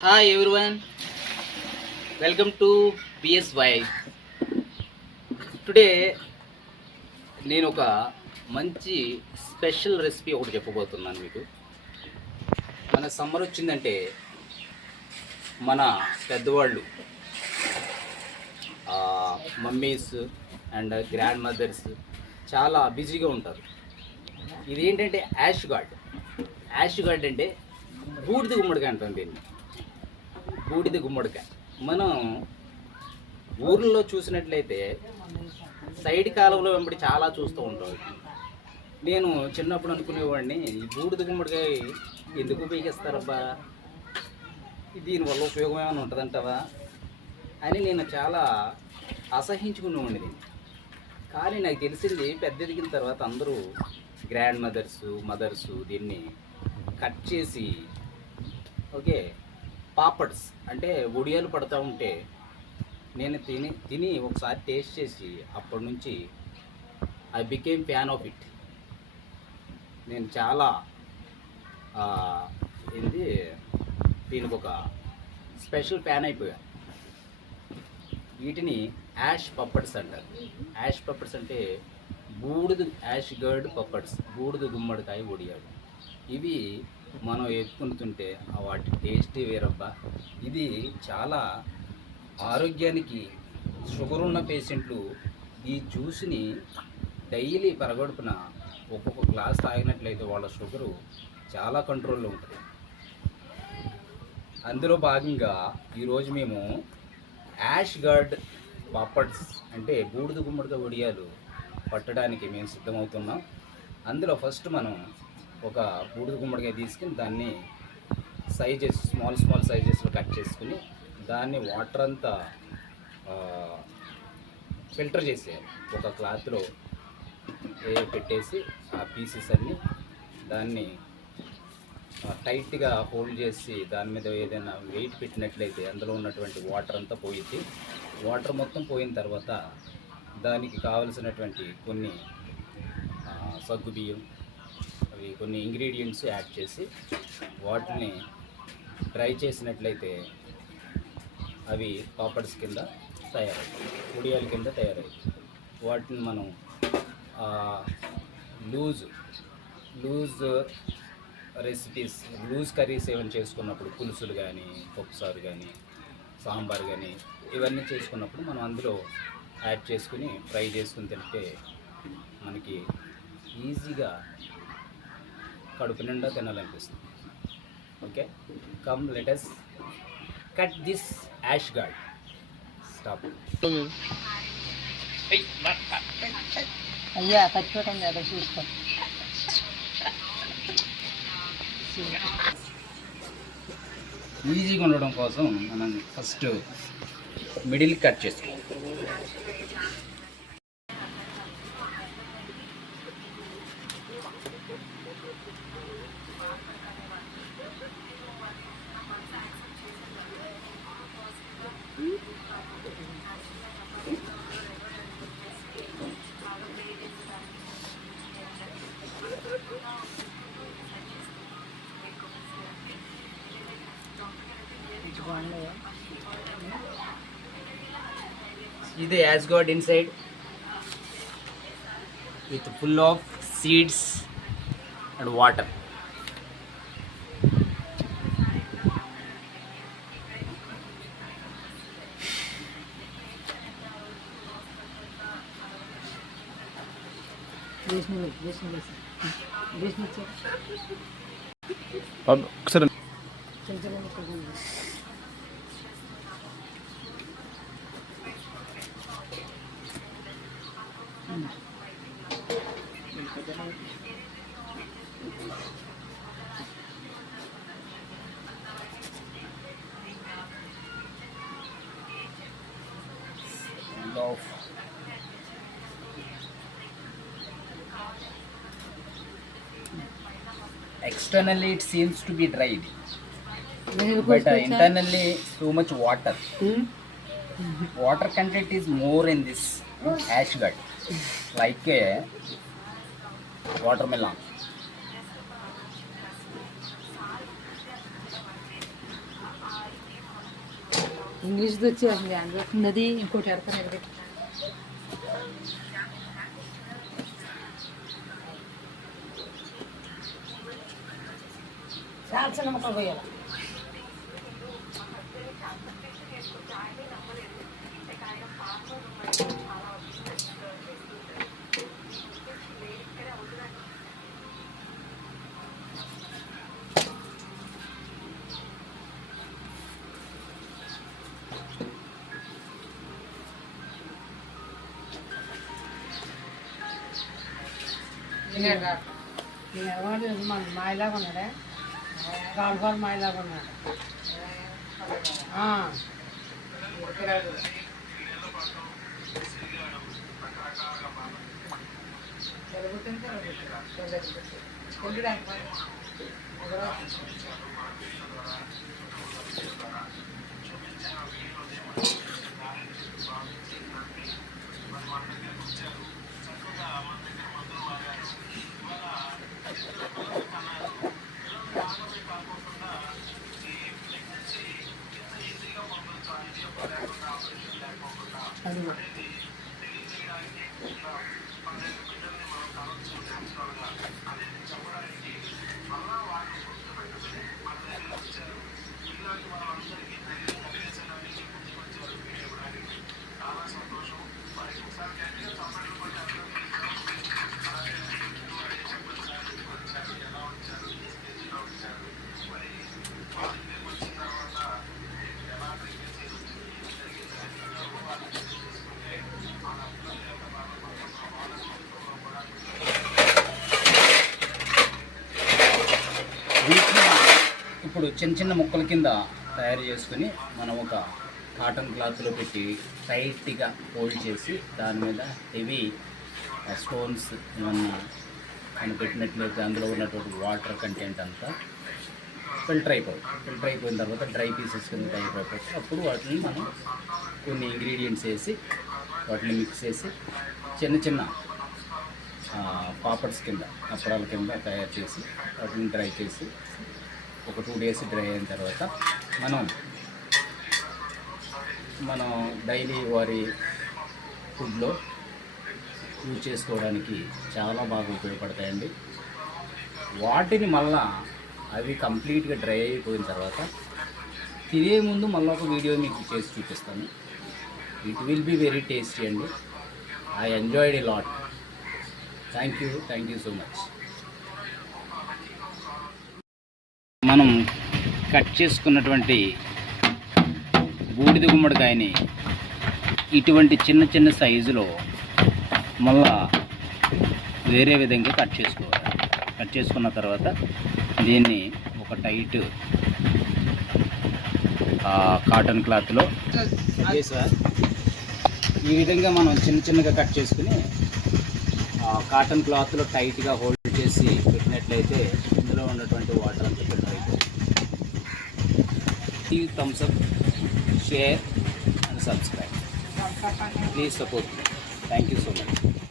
Hi everyone, welcome to BSY. Today నేను ఒక మంచి స్పెషల్ రెసిపీ ఒకటి చెప్పబోతున్నాను మీకు. మన సమ్మర్ వచ్చిందంటే మన పెద్దవాళ్ళు మమ్మీస్ అండ్ గ్రాండ్ మదర్స్ చాలా బిజీగా ఉంటారు. ఇది ఏంటంటే యాష్ గార్డ్ అంటే బూడిద గుమ్మడికాయ అంటాం దీన్ని. బూడిద గుమ్మడికాయ మనం ఊర్లలో చూసినట్లయితే సైడ్ కాలంలో వెంబడి చాలా చూస్తూ ఉంటాం. నేను చిన్నప్పుడు అనుకునేవాడిని, ఈ బూడిద గుమ్మడికాయ ఎందుకు ఉపయోగిస్తారబ్బా, దీనివల్ల ఉపయోగం ఏమైనా ఉంటుందంటావా అని నేను చాలా అసహించుకునేవాడిని దీన్ని. కానీ నాకు తెలిసింది పెద్ద ఎదిగిన తర్వాత అందరూ గ్రాండ్ మదర్స్ దీన్ని కట్ చేసి ఓకే పాపడ్స్ అంటే ఒడియాలు పడుతూ ఉంటే నేను తిని ఒకసారి టేస్ట్ చేసి అప్పటి నుంచి I became fan of it. నేను చాలా ఏంది దీనికి ఒక స్పెషల్ ఫ్యాన్ అయిపోయాను. వీటిని యాష్ పప్పడ్స్ అంటారు. యాష్ పప్పడ్స్ అంటే యాష్ గర్డ్ పప్పడ్స్, బూడిద గుమ్మడికాయ ఒడియాలు. ఇవి మనం ఎత్తుకుంటుంటే వాటి టేస్టే వేరబ్బా. ఇది చాలా ఆరోగ్యానికి, షుగర్ ఉన్న పేషెంట్లు ఈ జ్యూస్ని డైలీ పరగడుపున ఒక్కొక్క గ్లాస్ తాగినట్లయితే వాళ్ళ షుగరు చాలా కంట్రోల్లో ఉంటుంది. అందులో భాగంగా ఈరోజు మేము యాష్ గార్డ్ పాపడ్స్ అంటే బూడిద గుమ్మడికాయ వడియాలు పట్టడానికి మేము సిద్ధమవుతున్నాం. అందులో ఫస్ట్ మనం ఒక బూడిద గుమ్మడికాయ తీసుకుని దాన్ని స్మాల్ సైజెస్లో కట్ చేసుకుని దాన్ని వాటర్ అంతా ఫిల్టర్ చేసేయాలి. ఒక క్లాత్లో పెట్టేసి ఆ పీసెస్ అన్నీ దాన్ని టైట్గా హోల్డ్ చేసి దాని మీద ఏదైనా వెయిట్ పెట్టినట్లయితే అందులో ఉన్నటువంటి వాటర్ అంతా పోయింది. వాటర్ మొత్తం పోయిన తర్వాత దానికి కావలసినటువంటి కొన్ని సగ్గుబియ్యం, అవి కొన్ని ఇంగ్రీడియంట్స్ యాడ్ చేసి వాటిని డ్రై చేసినట్లయితే అవి పాపడ్స్ కింద తయారవుతాయి, ఉడియాల కింద తయారవుతాయి. వాటిని మనం లూజ్ రెసిపీస్, లూజ్ కర్రీస్ ఏమైనా చేసుకున్నప్పుడు, పులుసులు కానీ, పప్పుసారు కానీ, సాంబార్ కానీ ఇవన్నీ చేసుకున్నప్పుడు మనం అందులో యాడ్ చేసుకుని ఫ్రై చేసుకుని తింటే మనకి ఈజీగా కడుపు నిండా తినాలనిపిస్తుంది. Okay, come let us cut this ash gourd. Stop. అయ్యా పచ్చిపోవటం కదా, చూసుకో. ఈజీగా ఉండడం కోసం మనం ఫస్ట్ మిడిల్ కట్ చేసుకోవాలి. See the ash gourd inside with full of seeds and water. ఒకసారి Externally it seems to be dried, but internally too much water. Water content is more in this ash gut, like a watermelon. English వచ్చేసింది, అందులో ఉన్నది ఇంకోటి ఎడతాను. చాలా చిన్న ముక్కలు పోయాలి. నేను ఎవరు మన మాయలాగా ఉన్నాడే, గాల్ఫాల్ మాయలాగా ఉన్నాడు. ఇప్పుడు చిన్న చిన్న ముక్కల కింద తయారు చేసుకుని మనం ఒక కాటన్ క్లాత్లో పెట్టి టైట్గా ఫోల్డ్ చేసి దాని మీద హెవీ స్టోన్స్ ఏమన్నా మనం పెట్టినట్లయితే అందులో ఉన్నటువంటి వాటర్ కంటెంట్ అంతా ఫిల్టర్ అయిపోయిన తర్వాత డ్రై పీసెస్ కింద టైప్ అయిపోతే అప్పుడు వాటిని మనం కొన్ని ఇంగ్రీడియంట్స్ వేసి వాటిని మిక్స్ చేసి చిన్న చిన్న పాపడ్స్ కింద అప్పడాల కింద తయారు చేసి వాటిని డ్రై చేసి ఒక 2 days డ్రై అయిన తర్వాత మనం డైలీ వారి ఫుడ్లో యూజ్ చేసుకోవడానికి చాలా బాగా ఉపయోగపడతాయండి. వాటిని మళ్ళా అవి కంప్లీట్గా డ్రై అయిపోయిన తర్వాత తినే ముందు మళ్ళీ ఒక వీడియో మీకు చేసి చూపిస్తాను. It will be very tasty అండి. I enjoyed a lot. Thank you so much. మనం కట్ చేసుకున్నటువంటి బూడిద గుమ్మడికాయని ఇటువంటి చిన్న చిన్న సైజులో మళ్ళా వేరే విధంగా కట్ చేసుకోవాలి. కట్ చేసుకున్న తర్వాత దీన్ని ఒక టైట్ కాటన్ క్లాత్లో సార్ ఈ విధంగా మనం చిన్న చిన్నగా కట్ చేసుకుని కాటన్ క్లాత్లో టైట్గా హోల్డ్ చేసి పెట్టినట్లయితే ఇందులో ఉన్నటువంటి వాటర్ అంతా ఫిల్టర్ అయిపోతుంది. Thumbs up, share and subscribe. Please support me. Thank you so much.